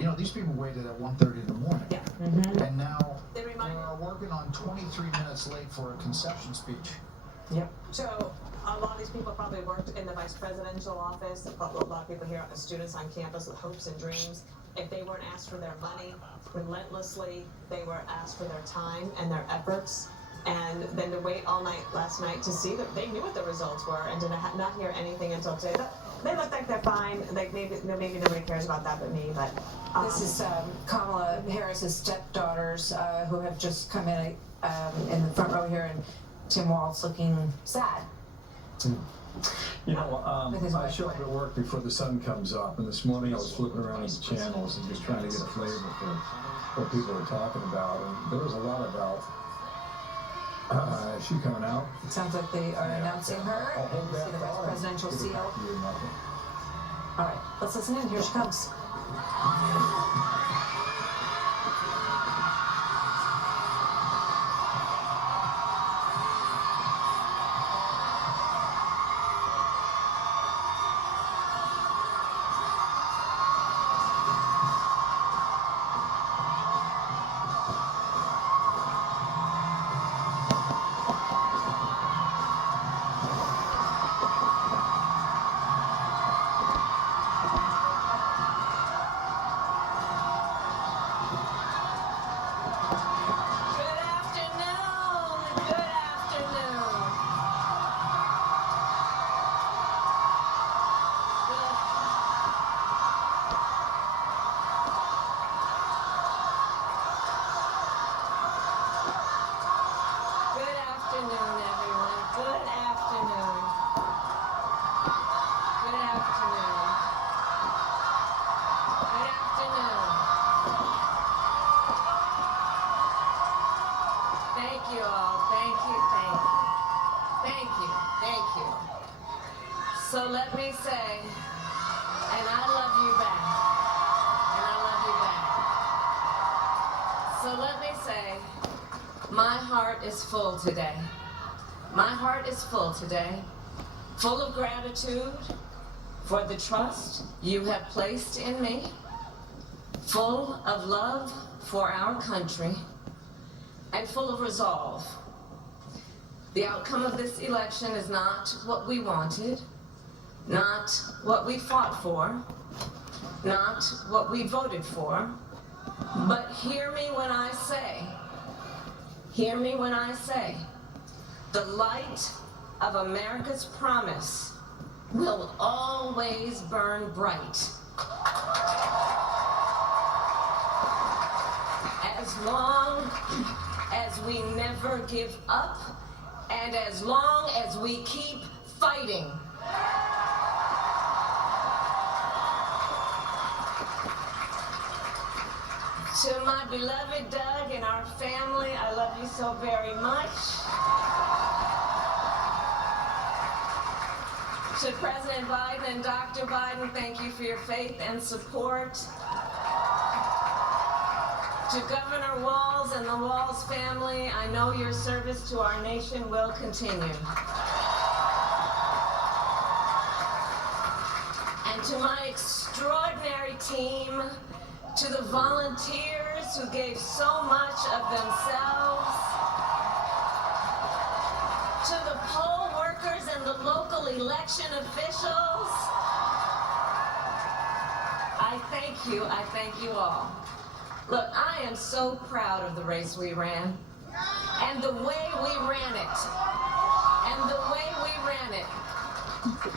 You know, these people waited at 1:30 in the morning. Yeah. And now They they're working on 23 minutes late for a concession speech. Yep. So a lot of these people probably worked in the vice presidential office. A lot of people here are students on campus with hopes and dreams. If they weren't asked for their money relentlessly, they were asked for their time and their efforts. And then to wait all night last night to see that they knew what the results were and to not hear anything until today. They look like they're fine. Like maybe nobody cares about that but me. But This is Kamala Harris's stepdaughters who have just come in the front row here, and Tim Walz looking sad. You know, I show up at work before the sun comes up, and this morning I was flipping around the channels and just trying to get a flavor for what people are talking about, and there was a lot about, is she coming out? It sounds like they are announcing her. You see the vice presidential seal. All right, let's listen in. Here she comes. So let me say, and I love you back, and I love you back. So let me say, my heart is full today. My heart is full today, full of gratitude for the trust you have placed in me, full of love for our country, and full of resolve. The outcome of this election is not what we wanted, not what we fought for, not what we voted for, but hear me when I say, the light of America's promise will always burn bright. As long as we never give up, and as long as we keep fighting. To my beloved Doug and our family, I love you so very much. To President Biden and Dr. Biden, thank you for your faith and support. To Governor Walz and the Walz family, I know your service to our nation will continue. And to my extraordinary team, to the volunteers who gave so much of themselves, to the poll workers and the local election officials, I thank you all. Look, I am so proud of the race we ran, and the way we ran it,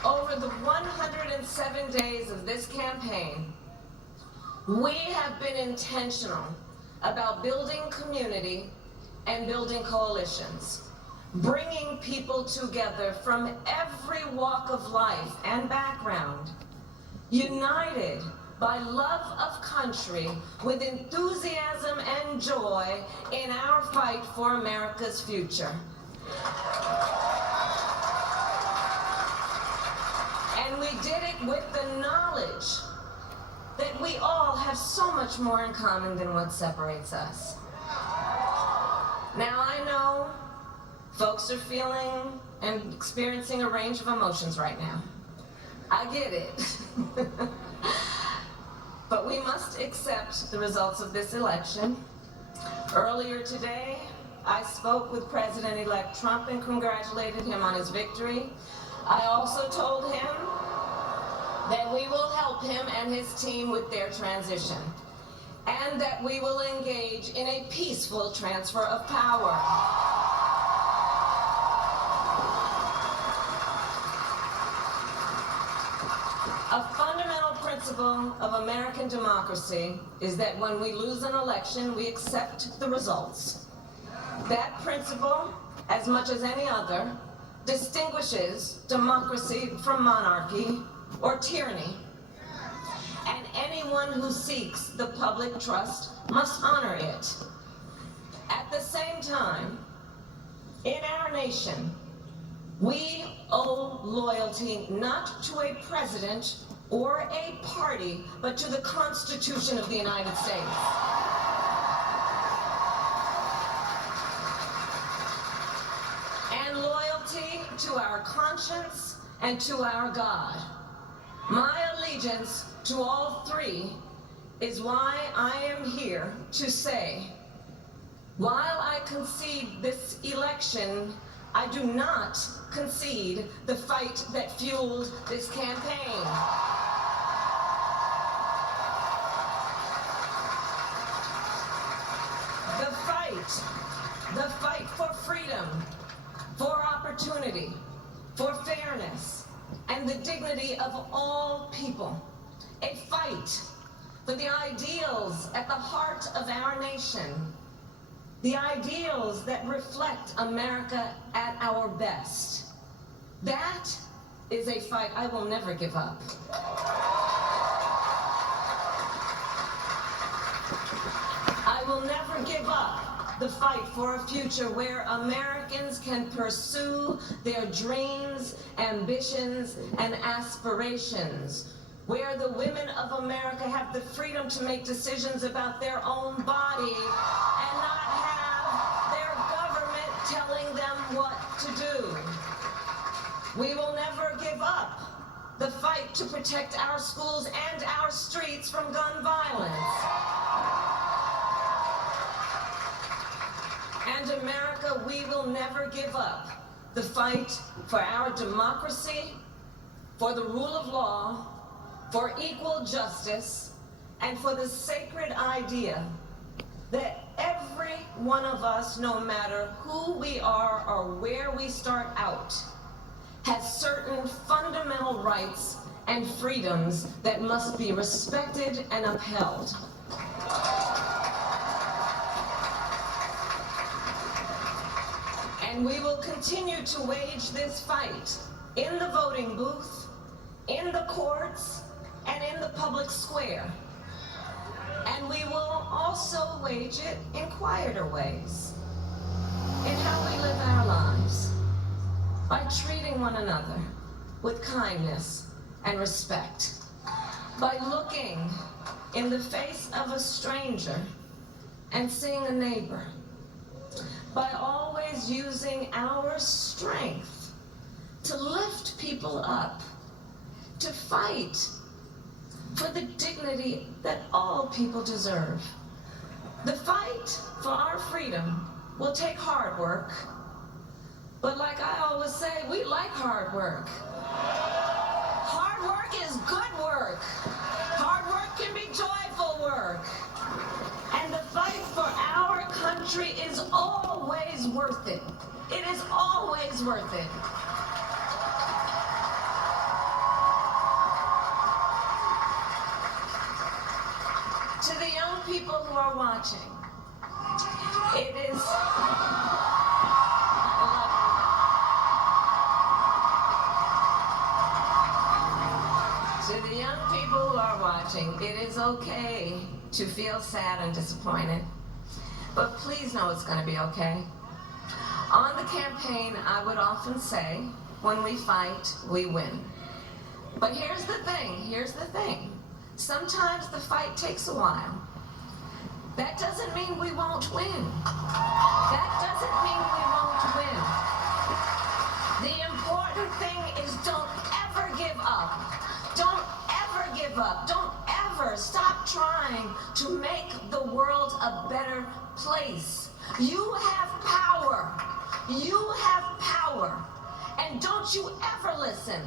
Over the 107 days of this campaign, we have been intentional about building community and building coalitions, bringing people together from every walk of life and background, united by love of country with enthusiasm and joy in our fight for America's future. And we did it with the knowledge that we all have so much more in common than what separates us. Now I know folks are feeling and experiencing a range of emotions right now. I get it. But we must accept the results of this election. Earlier today, I spoke with President-elect Trump and congratulated him on his victory. I also told him that we will help him and his team with their transition, and that we will engage in a peaceful transfer of power. A fundamental principle of American democracy is that when we lose an election, we accept the results. That principle, as much as any other, distinguishes democracy from monarchy or tyranny. And anyone who seeks the public trust must honor it. At the same time, in our nation, we owe loyalty not to a president or a party, but to the Constitution of the United States. And loyalty to our conscience and to our God. My allegiance to all three is why I am here to say, while I concede this election, I do not concede the fight that fueled this campaign. The fight for freedom, for opportunity, for fairness, and the dignity of all people. A fight for the ideals at the heart of our nation, the ideals that reflect America at our best. That is a fight I will never give up. I will never give up the fight for a future where Americans can pursue their dreams, ambitions, and aspirations, where the women of America have the freedom to make decisions about their own body and not have their government telling them what to do. We will never give up the fight to protect our schools and our streets from gun violence. And America, we will never give up the fight for our democracy, for the rule of law, for equal justice, and for the sacred idea that every one of us, no matter who we are or where we start out, has certain fundamental rights and freedoms that must be respected and upheld. And we will continue to wage this fight in the voting booth, in the courts, and in the public square. And we will also wage it in quieter ways, in how we live our lives, by treating one another with kindness and respect, by looking in the face of a stranger and seeing a neighbor, by always using our strength to lift people up, to fight for the dignity that all people deserve. The fight for our freedom will take hard work, but like I always say, we like hard work. Hard work is good work. Hard work can be joyful work. And the fight for our country is always worth it. It is always worth it. To the young people who are watching, it is... To the young people who are watching, it is okay to feel sad and disappointed, but please know it's going to be okay. On the campaign, I would often say, when we fight, we win. But here's the thing. Sometimes the fight takes a while. That doesn't mean we won't win. That doesn't mean we won't win. The important thing is don't ever give up. Don't ever give up. Don't ever stop trying to make the world a better place. You have power. You have power. And don't you ever listen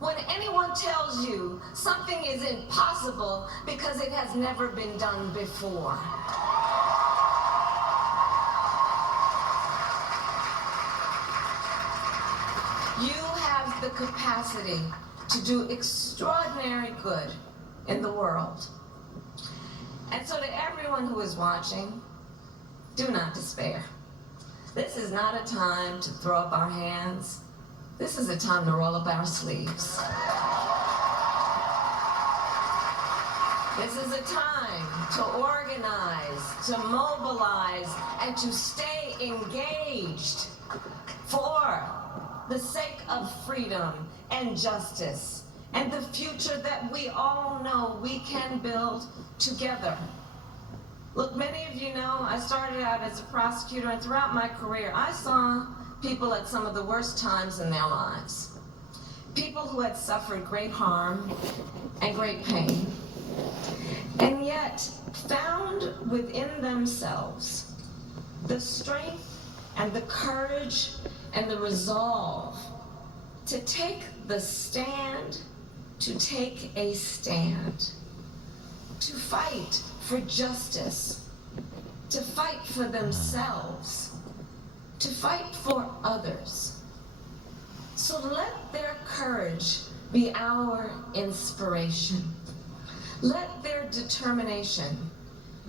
when anyone tells you something is impossible because it has never been done before. You have the capacity to do extraordinary good in the world. And so to everyone who is watching, do not despair. This is not a time to throw up our hands. This is a time to roll up our sleeves. This is a time to organize, to mobilize, and to stay engaged for the sake of freedom and justice and the future that we all know we can build together. Look, many of you know I started out as a prosecutor, and throughout my career I saw people at some of the worst times in their lives. People who had suffered great harm and great pain, and yet found within themselves the strength and the courage and the resolve to take the stand, to take a stand, to fight for justice, to fight for themselves, to fight for others. So let their courage be our inspiration. Let their determination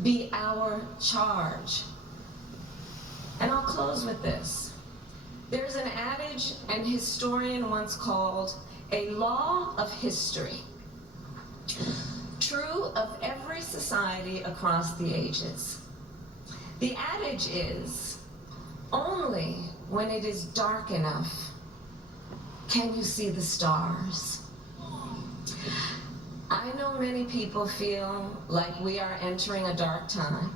be our charge. And I'll close with this. There's an adage an historian once called a law of history, true of every society across the ages. The adage is, only when it is dark enough can you see the stars. I know many people feel like we are entering a dark time,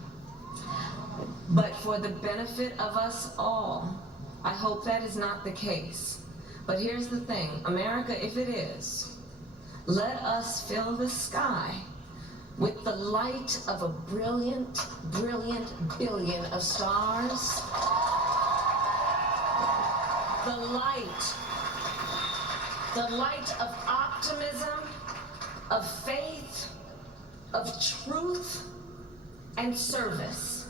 but for the benefit of us all, I hope that is not the case. But here's the thing, America, if it is, let us fill the sky with the light of a brilliant, brilliant billion of stars. The light of optimism, of faith, of truth, and service.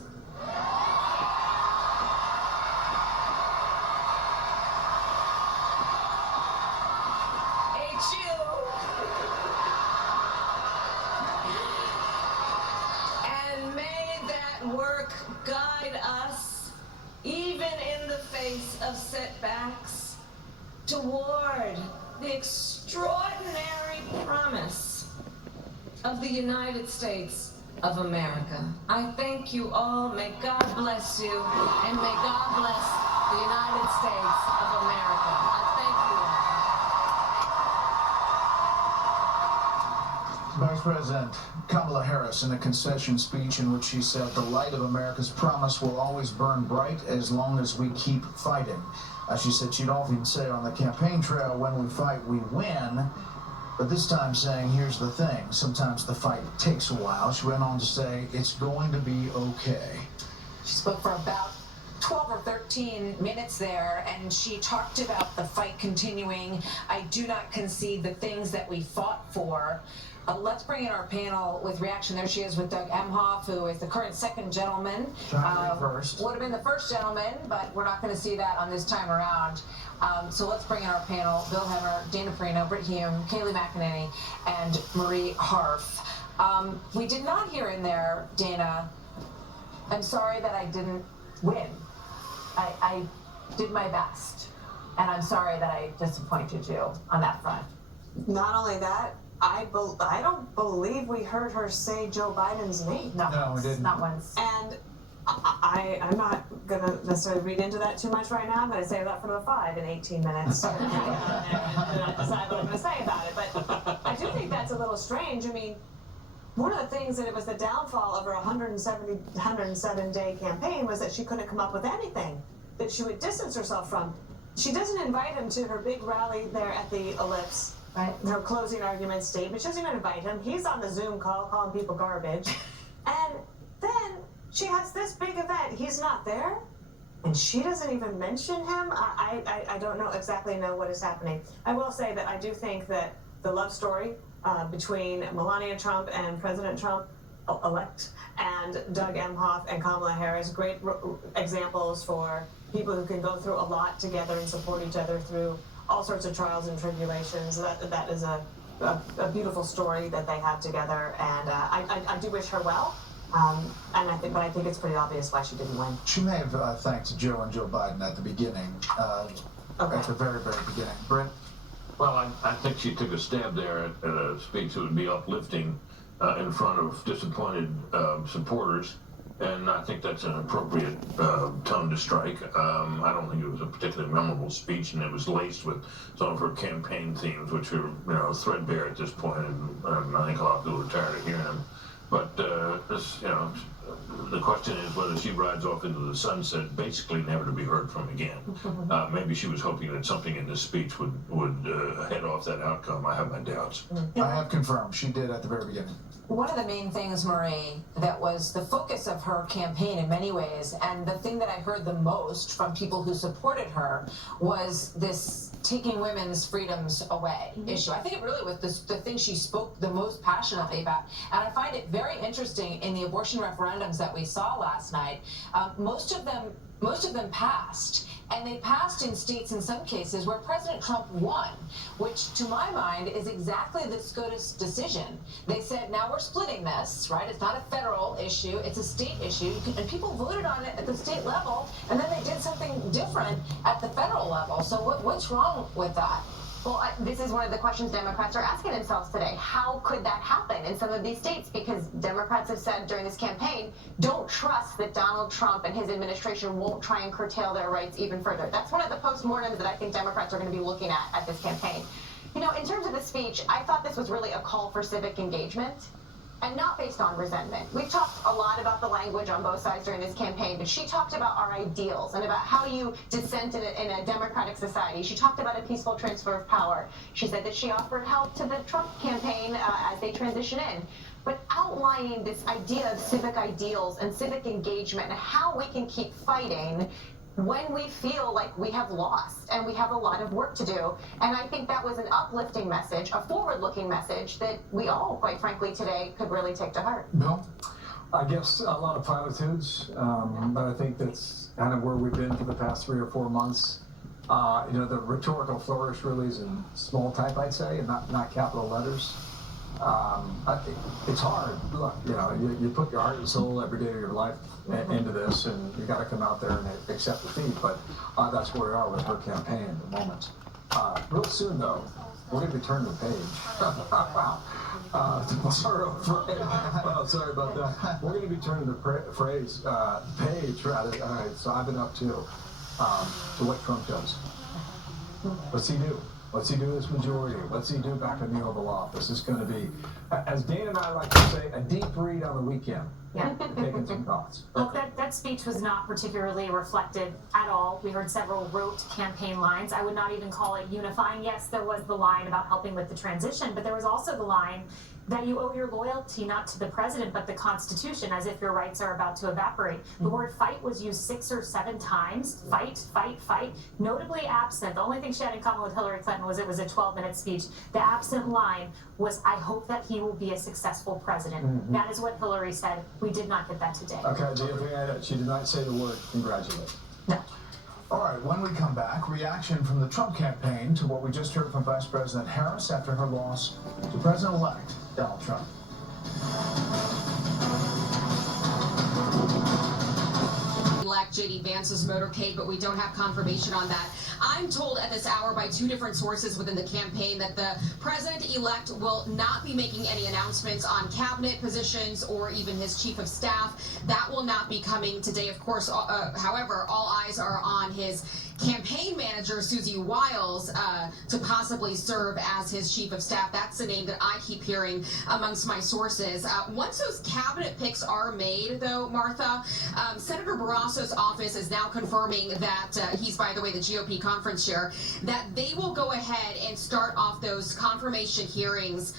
And may that work guide us, even in the face of setbacks, toward the extraordinary promise of the United States of America. I thank you all. May God bless you, and may God bless the United States of America. I thank you all. Vice President Kamala Harris in a concession speech in which she said the light of America's promise will always burn bright as long as we keep fighting. She said she'd often say on the campaign trail, when we fight, we win. But this time saying, here's the thing, sometimes the fight takes a while. She went on to say, it's going to be okay. She spoke for about 12 or 13 minutes there, and she talked about the fight continuing. I do not concede the things that we fought for. Let's bring in our panel with reaction. There she is with Doug Emhoff, who is the current second gentleman. Would have been the first gentleman, but we're not going to see that on this time around. So let's bring in our panel. Bill Hemmer, Dana Perino, Britt Hume, Kayleigh McEnany, and Marie Harf. We did not hear in there, Dana, I'm sorry that I didn't win. I did my best, and I'm sorry that I disappointed you on that front. Not only that, I don't believe we heard her say Joe Biden's name. No, we didn't. Not once. And I'm not going to necessarily read into that too much right now. I'm going to say that from a 5 in 18 minutes. And I decide what I'm going to say about it. But I do think that's a little strange. I mean, one of the things that it was the downfall of her 107-day campaign was that she couldn't come up with anything that she would distance herself from. She doesn't invite him to her big rally there at the Ellipse. Right. Her closing argument statement. She doesn't even invite him. He's on the Zoom call calling people garbage. And then she has this big event. He's not there. And she doesn't even mention him. I don't exactly know what is happening. I will say that I do think that the love story between Melania Trump and President Trump elect and Doug Emhoff and Kamala Harris, great examples for people who can go through a lot together and support each other through all sorts of trials and tribulations. That is a beautiful story that they have together, and I do wish her well. But I think it's pretty obvious why she didn't win. She may have thanked Joe and Joe Biden at the beginning, at the very, very beginning. Brent? Well, I think she took a stab there at a speech that would be uplifting in front of disappointed supporters, and I think that's an appropriate tone to strike. I don't think it was a particularly memorable speech, and it was laced with some of her campaign themes, which are threadbare at this point, and I think a lot of people are tired of hearing them. But the question is whether she rides off into the sunset, basically never to be heard from again. Maybe she was hoping that something in this speech would head off that outcome. I have my doubts. I have confirmed she did at the very beginning. One of the main things, Marie, that was the focus of her campaign in many ways, and the thing that I heard the most from people who supported her, was this taking women's freedoms away issue. I think it really was the thing she spoke the most passionately about. And I find it very interesting in the abortion referendums that we saw last night. Most of them passed. And they passed in states, in some cases, where President Trump won, which, to my mind, is exactly the SCOTUS decision. They said, now we're splitting this, right? It's not a federal issue, it's a state issue. And people voted on it at the state level, and then they did something different at the federal level. So what's wrong with that? Well, this is one of the questions Democrats are asking themselves today. How could that happen in some of these states? Because Democrats have said during this campaign, don't trust that Donald Trump and his administration won't try and curtail their rights even further. That's one of the postmortems that I think Democrats are going to be looking at this campaign. In terms of the speech, I thought this was really a call for civic engagement, and not based on resentment. We've talked a lot about the language on both sides during this campaign, but she talked about our ideals and about how you dissent in a democratic society. She talked about a peaceful transfer of power. She said that she offered help to the Trump campaign as they transition in. But outlining this idea of civic ideals and civic engagement and how we can keep fighting when we feel like we have lost and we have a lot of work to do. And I think that was an uplifting message, a forward-looking message that we all, quite frankly, today could really take to heart. Bill? I guess a lot of platitudes, but I think that's kind of where we've been for the past 3 or 4 months. The rhetorical flourish really is in small type, I'd say, and not capital letters. It's hard. Look, you put your heart and soul every day of your life into this, and you got to come out there and accept defeat. But that's where we are with her campaign at the moment. Real soon, though, we're going to be turning the page. Sorry about that. We're going to be turning the page, rather. All right, so I've been up to what Trump does. What's he do? What's he do as majority? What's he do back in the Oval Office? It's going to be, as Dana and I like to say, a deep read on the weekend. Yeah. Taking some thoughts. Look, that speech was not particularly reflective at all. We heard several rote campaign lines. I would not even call it unifying. Yes, there was the line about helping with the transition, but there was also the line that you owe your loyalty not to the president but the Constitution, as if your rights are about to evaporate. The word fight was used 6 or 7 times. Fight, fight, fight. Notably absent. The only thing she had in common with Hillary Clinton was it was a 12-minute speech. The absent line was, I hope that he will be a successful president. That is what Hillary said. We did not get that today. Okay, she did not say the word congratulate. No. All right, when we come back, reaction from the Trump campaign to what we just heard from Vice President Harris after her loss to President-elect Donald Trump. Elect J.D. Vance's motorcade, but we don't have confirmation on that. I'm told at this hour by 2 different sources within the campaign that the president-elect will not be making any announcements on cabinet positions or even his chief of staff. That will not be coming today, of course. However, all eyes are on his campaign manager, Susie Wiles, to possibly serve as his chief of staff. That's the name that I keep hearing amongst my sources. Once those cabinet picks are made, though, Martha, Senator Barrasso's office is now confirming that he's, by the way, the GOP conference chair, that they will go ahead and start off those confirmation hearings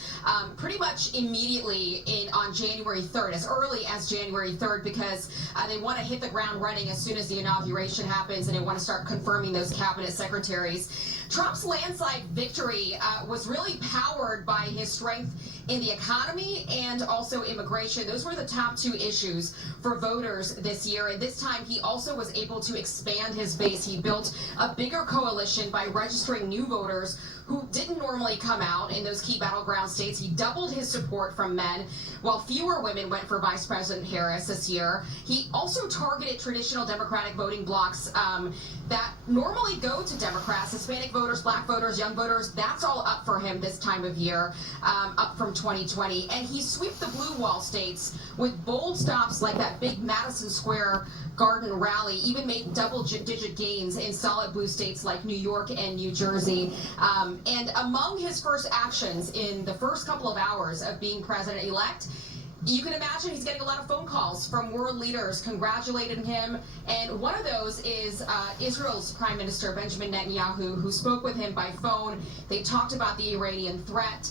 pretty much immediately on January 3rd, as early as January 3rd, because they want to hit the ground running as soon as the inauguration happens, and they want to start confirming those cabinet secretaries. Trump's landslide victory was really powered by his strength in the economy and also immigration. Those were the top two issues for voters this year. And this time he also was able to expand his base. He built a bigger coalition by registering new voters who didn't normally come out in those key battleground states. He doubled his support from men, while fewer women went for Vice President Harris this year. He also targeted traditional Democratic voting blocs that normally go to Democrats, Hispanic voters, black voters, young voters. That's all up for him this time of year, up from 2020. And he swept the blue wall states with bold stops like that big Madison Square Garden rally, even made double-digit gains in solid blue states like New York and New Jersey. And among his first actions in the first couple of hours of being president-elect, you can imagine he's getting a lot of phone calls from world leaders congratulating him. And one of those is Israel's Prime Minister Benjamin Netanyahu, who spoke with him by phone. They talked about the Iranian threat,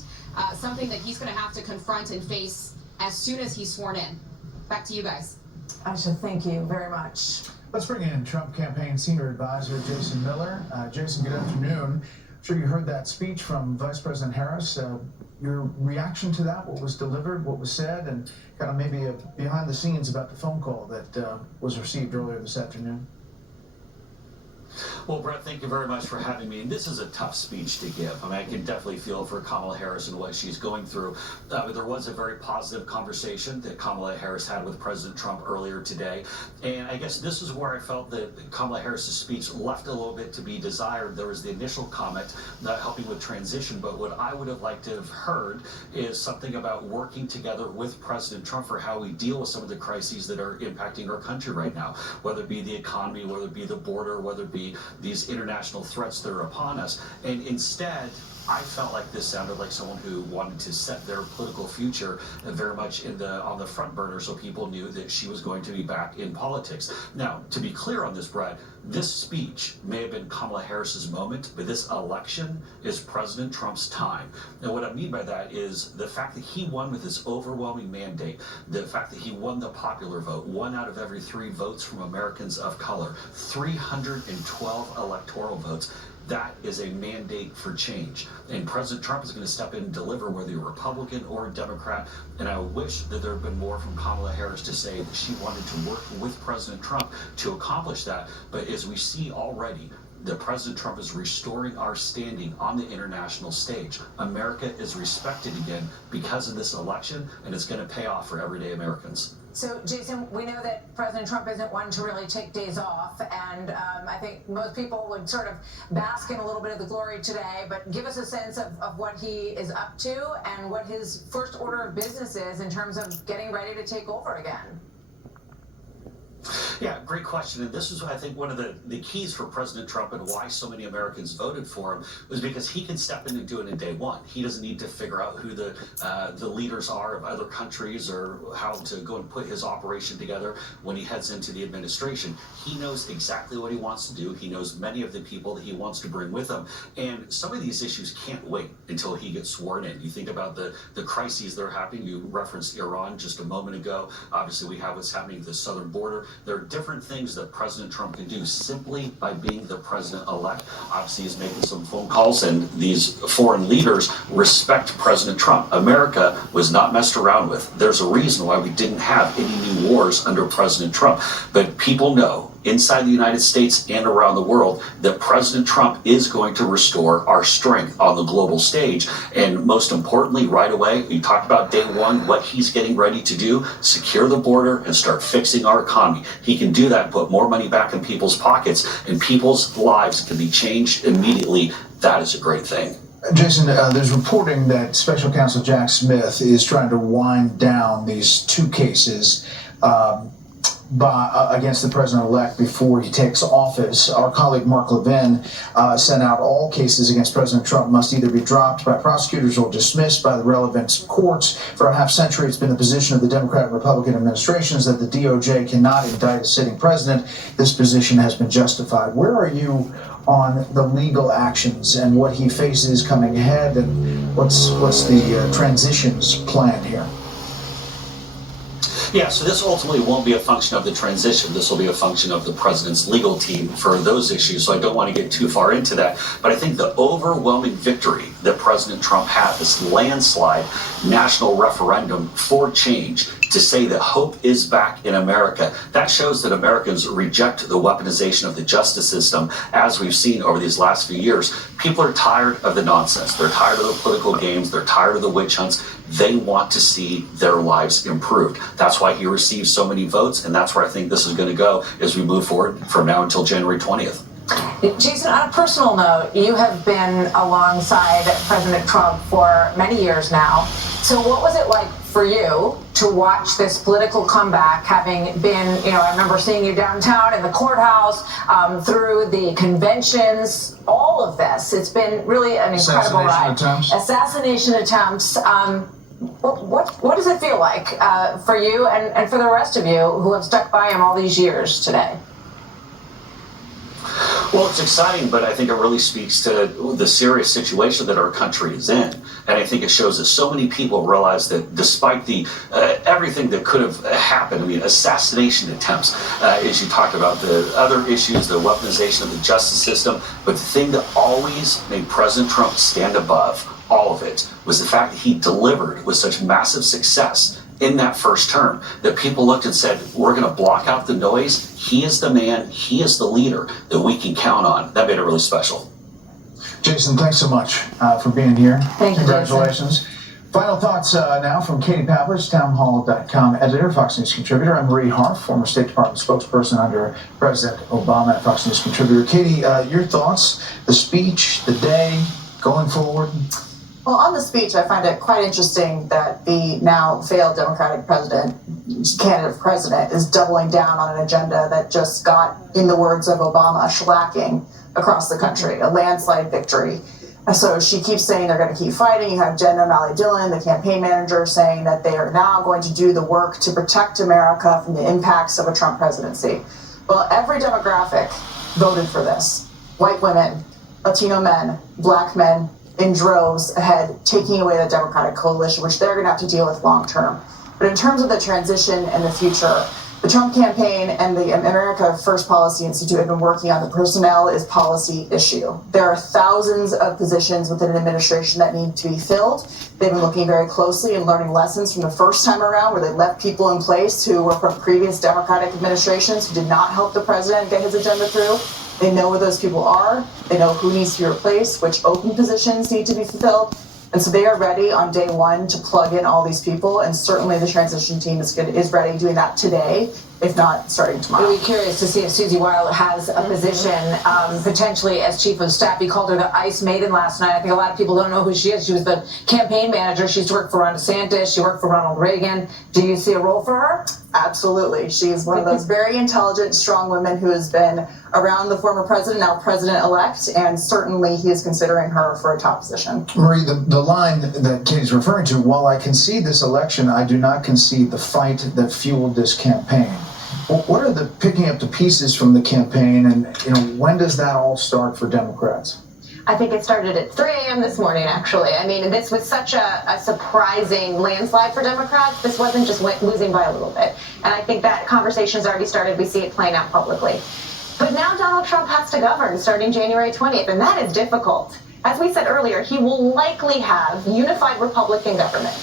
something that he's going to have to confront and face as soon as he's sworn in. Back to you guys. Aisha, thank you very much. Let's bring in Trump campaign senior advisor Jason Miller. Jason, good afternoon. I'm sure you heard that speech from Vice President Harris. Your reaction to that, what was delivered, what was said, and kind of maybe behind the scenes about the phone call that was received earlier this afternoon? Well, Brett, thank you very much for having me. And this is a tough speech to give. I mean, I can definitely feel for Kamala Harris and what she's going through. But there was a very positive conversation that Kamala Harris had with President Trump earlier today. And I guess this is where I felt that Kamala Harris's speech left a little bit to be desired. There was the initial comment helping with transition. But what I would have liked to have heard is something about working together with President Trump for how we deal with some of the crises that are impacting our country right now, whether it be the economy, whether it be the border, whether it be these international threats that are upon us. And instead, I felt like this sounded like someone who wanted to set their political future very much on the front burner, so people knew that she was going to be back in politics. Now, to be clear on this, Brad, this speech may have been Kamala Harris's moment, but this election is President Trump's time. And what I mean by that is the fact that he won with this overwhelming mandate, the fact that he won the popular vote, 1 out of every 3 votes from Americans of color, 312 electoral votes. That is a mandate for change. And President Trump is going to step in and deliver, whether you're Republican or Democrat. And I wish that there had been more from Kamala Harris to say that she wanted to work with President Trump to accomplish that. But as we see already, that President Trump is restoring our standing on the international stage. America is respected again because of this election, and it's going to pay off for everyday Americans. So, Jason, we know that President Trump isn't one to really take days off, and I think most people would sort of bask in a little bit of the glory today, but give us a sense of what he is up to and what his first order of business is in terms of getting ready to take over again. Yeah, great question. And this is, I think, one of the keys for President Trump and why so many Americans voted for him was because he can step in and do it in day one. He doesn't need to figure out who the leaders are of other countries or how to go and put his operation together when he heads into the administration. He knows exactly what he wants to do. He knows many of the people that he wants to bring with him. And some of these issues can't wait until he gets sworn in. You think about the crises that are happening. You referenced Iran just a moment ago. Obviously, we have what's happening at the southern border. There are different things that President Trump can do simply by being the president-elect. Obviously, he's making some phone calls, and these foreign leaders respect President Trump. America was not messed around with. There's a reason why we didn't have any new wars under President Trump. But people know inside the United States and around the world that President Trump is going to restore our strength on the global stage. And most importantly, right away, we talked about day one, what he's getting ready to do, secure the border and start fixing our economy. He can do that, put more money back in people's pockets, and people's lives can be changed immediately. That is a great thing. Jason, there's reporting that Special Counsel Jack Smith is trying to wind down these 2 cases against the president-elect before he takes office. Our colleague Mark Levin sent out all cases against President Trump must either be dropped by prosecutors or dismissed by the relevant courts. For a half century, it's been the position of the Democrat and Republican administrations that the DOJ cannot indict a sitting president. This position has been justified. Where are you on the legal actions and what he faces coming ahead, and what's the transitions plan here? Yeah, so this ultimately won't be a function of the transition. This will be a function of the president's legal team for those issues, so I don't want to get too far into that. But I think the overwhelming victory that President Trump had, this landslide national referendum for change, to say that hope is back in America, that shows that Americans reject the weaponization of the justice system, as we've seen over these last few years. People are tired of the nonsense. They're tired of the political games. They're tired of the witch hunts. They want to see their lives improved. That's why he receives so many votes, and that's where I think this is going to go as we move forward from now until January 20th. Jason, on a personal note, you have been alongside President Trump for many years now. So what was it like for you to watch this political comeback, having been, I remember seeing you downtown in the courthouse, through the conventions, all of this. It's been really an incredible ride. Assassination attempts. What does it feel like for you and for the rest of you who have stuck by him all these years today? Well, it's exciting, but I think it really speaks to the serious situation that our country is in. And I think it shows that so many people realize that despite the everything that could have happened, I mean, assassination attempts, as you talked about, the other issues, the weaponization of the justice system, but the thing that always made President Trump stand above all of it was the fact that he delivered with such massive success in that first term that people looked and said, we're going to block out the noise. He is the man. He is the leader that we can count on. That made it really special. Jason, thanks so much for being here. Thank you, Congratulations. Jason. Final thoughts now from Katie Pavlich, townhall.com editor, Fox News contributor. I'm Marie Harf, former State Department spokesperson under President Obama, and Fox News contributor. Katie, your thoughts, the speech, the day, going forward? Well, on the speech, I find it quite interesting that the now failed Democratic candidate for president is doubling down on an agenda that just got, in the words of Obama, shellacking across the country, a landslide victory. So she keeps saying they're going to keep fighting. You have Jen O'Malley Dillon, the campaign manager, saying that they are now going to do the work to protect America from the impacts of a Trump presidency. Well, every demographic voted for this. White women, Latino men, black men, in droves ahead, taking away the Democratic coalition, which they're going to have to deal with long term. But in terms of the transition and the future, the Trump campaign and the America First Policy Institute have been working on the personnel is policy issue. There are thousands of positions within an administration that need to be filled. They've been looking very closely and learning lessons from the first time around where they left people in place who were from previous Democratic administrations who did not help the president get his agenda through. They know where those people are. They know who needs to be replaced, which open positions need to be fulfilled. And so they are ready on day one to plug in all these people. And certainly the transition team is ready doing that today, if not starting tomorrow. We'll be curious to see if Susie Wild has a position potentially as chief of staff. He called her the ice maiden last night. I think a lot of people don't know who she is. She was the campaign manager. She's worked for Ron DeSantis. She worked for Ronald Reagan. Do you see a role for her? Absolutely. She's one of those very intelligent, strong women who has been around the former president, now president-elect, and certainly he is considering her for a top position. Marie, the line that Katie's referring to, while I concede this election, I do not concede the fight that fueled this campaign. What are the picking up the pieces from the campaign, and when does that all start for Democrats? I think it started at 3 a.m. this morning, actually. I mean, this was such a surprising landslide for Democrats. This wasn't just losing by a little bit. And I think that conversation's already started. We see it playing out publicly. But now Donald Trump has to govern starting January 20th, and that is difficult. As we said earlier, he will likely have unified Republican government.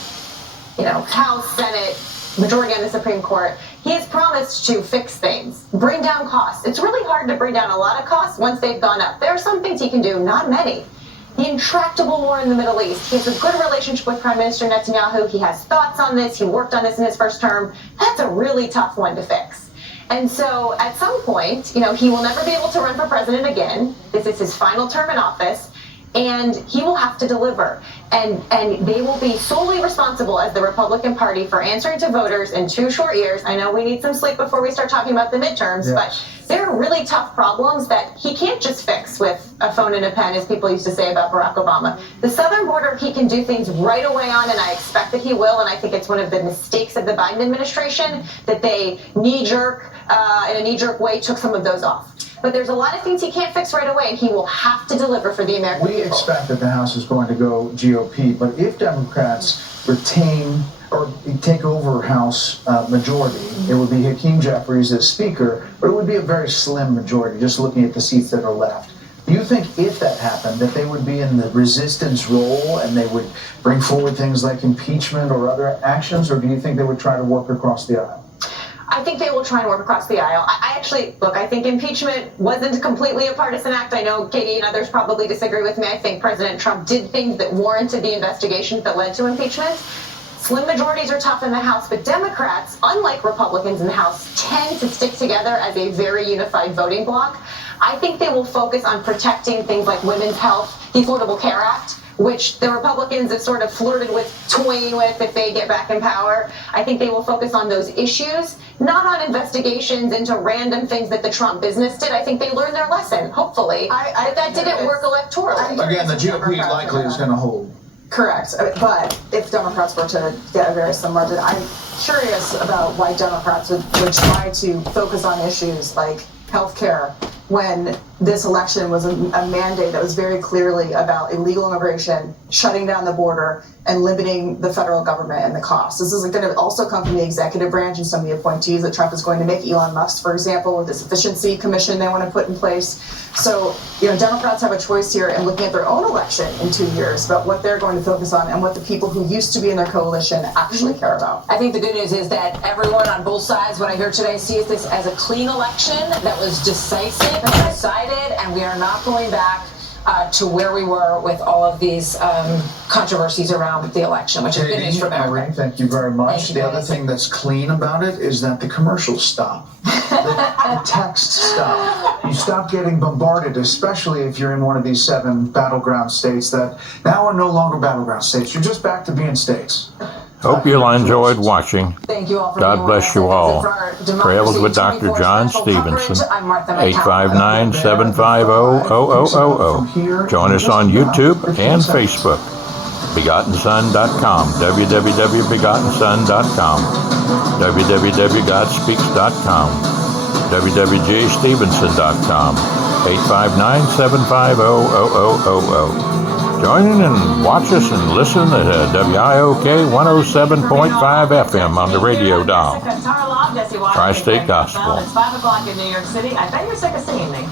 House, Senate, majority on the Supreme Court. He has promised to fix things, bring down costs. It's really hard to bring down a lot of costs once they've gone up. There are some things he can do, not many. The intractable war in the Middle East. He has a good relationship with Prime Minister Netanyahu. He has thoughts on this. He worked on this in his first term. That's a really tough one to fix. And so at some point, he will never be able to run for president again. This is his final term in office. And he will have to deliver. and they will be solely responsible as the Republican Party for answering to voters in 2 short years. I know we need some sleep before we start talking about the midterms, but there are really tough problems that he can't just fix with a phone and a pen, as people used to say about Barack Obama. The southern border, he can do things right away on, and I expect that he will, and I think it's one of the mistakes of the Biden administration that they in a knee-jerk way, took some of those off. But there's a lot of things he can't fix right away, and he will have to deliver for the American people. We expect that the House is going to go GOP, but if Democrats retain or take over House majority, it would be Hakeem Jeffries as Speaker, but it would be a very slim majority, just looking at the seats that are left. Do you think if that happened, that they would be in the resistance role and they would bring forward things like impeachment or other actions, or do you think they would try to work across the aisle? I think they will try and work across the aisle. I think impeachment wasn't completely a partisan act. I know Katie and others probably disagree with me. I think President Trump did things that warranted the investigations that led to impeachment. Slim majorities are tough in the House, but Democrats, unlike Republicans in the House, tend to stick together as a very unified voting bloc. I think they will focus on protecting things like women's health, the Affordable Care Act, which the Republicans have sort of flirted with, toying with if they get back in power. I think they will focus on those issues, not on investigations into random things that the Trump business did. I think they learned their lesson, hopefully, but that didn't work electorally. Again, the GOP likely is going to hold. Correct, but if Democrats were to get a very similar, I'm curious about why Democrats would try to focus on issues like healthcare when this election was a mandate that was very clearly about illegal immigration, shutting down the border, and limiting the federal government and the costs. This is going to also come from the executive branch and some of the appointees that Trump is going to make. Elon Musk, for example, with this efficiency commission they want to put in place. So, Democrats have a choice here in looking at their own election in 2 years about what they're going to focus on and what the people who used to be in their coalition actually care about. I think the good news is that everyone on both sides, what I hear today, sees this as a clean election that was decisive and decided, and we are not going back to where we were with all of these controversies around the election, which is good news for America. Thank you very much. The other thing that's clean about it is that the commercials stop. The texts stop. You stop getting bombarded, especially if you're in one of these 7 battleground states that now are no longer battleground states. You're just back to being states. Hope you enjoyed watching. Thank you all for God bless you all. Travels with Dr. John Stephenson, 859-750-0000. Join us on YouTube and Facebook. BegottenSon.com, www.begottensson.com, www.godspeaks.com, www.jstephenson.com, 859-750-0000. Join in and watch us and listen at WIOK 107.5 FM on the radio dial. Tri-State Gospel. It's 5 o'clock in New York City. I bet you're sick of seeing me.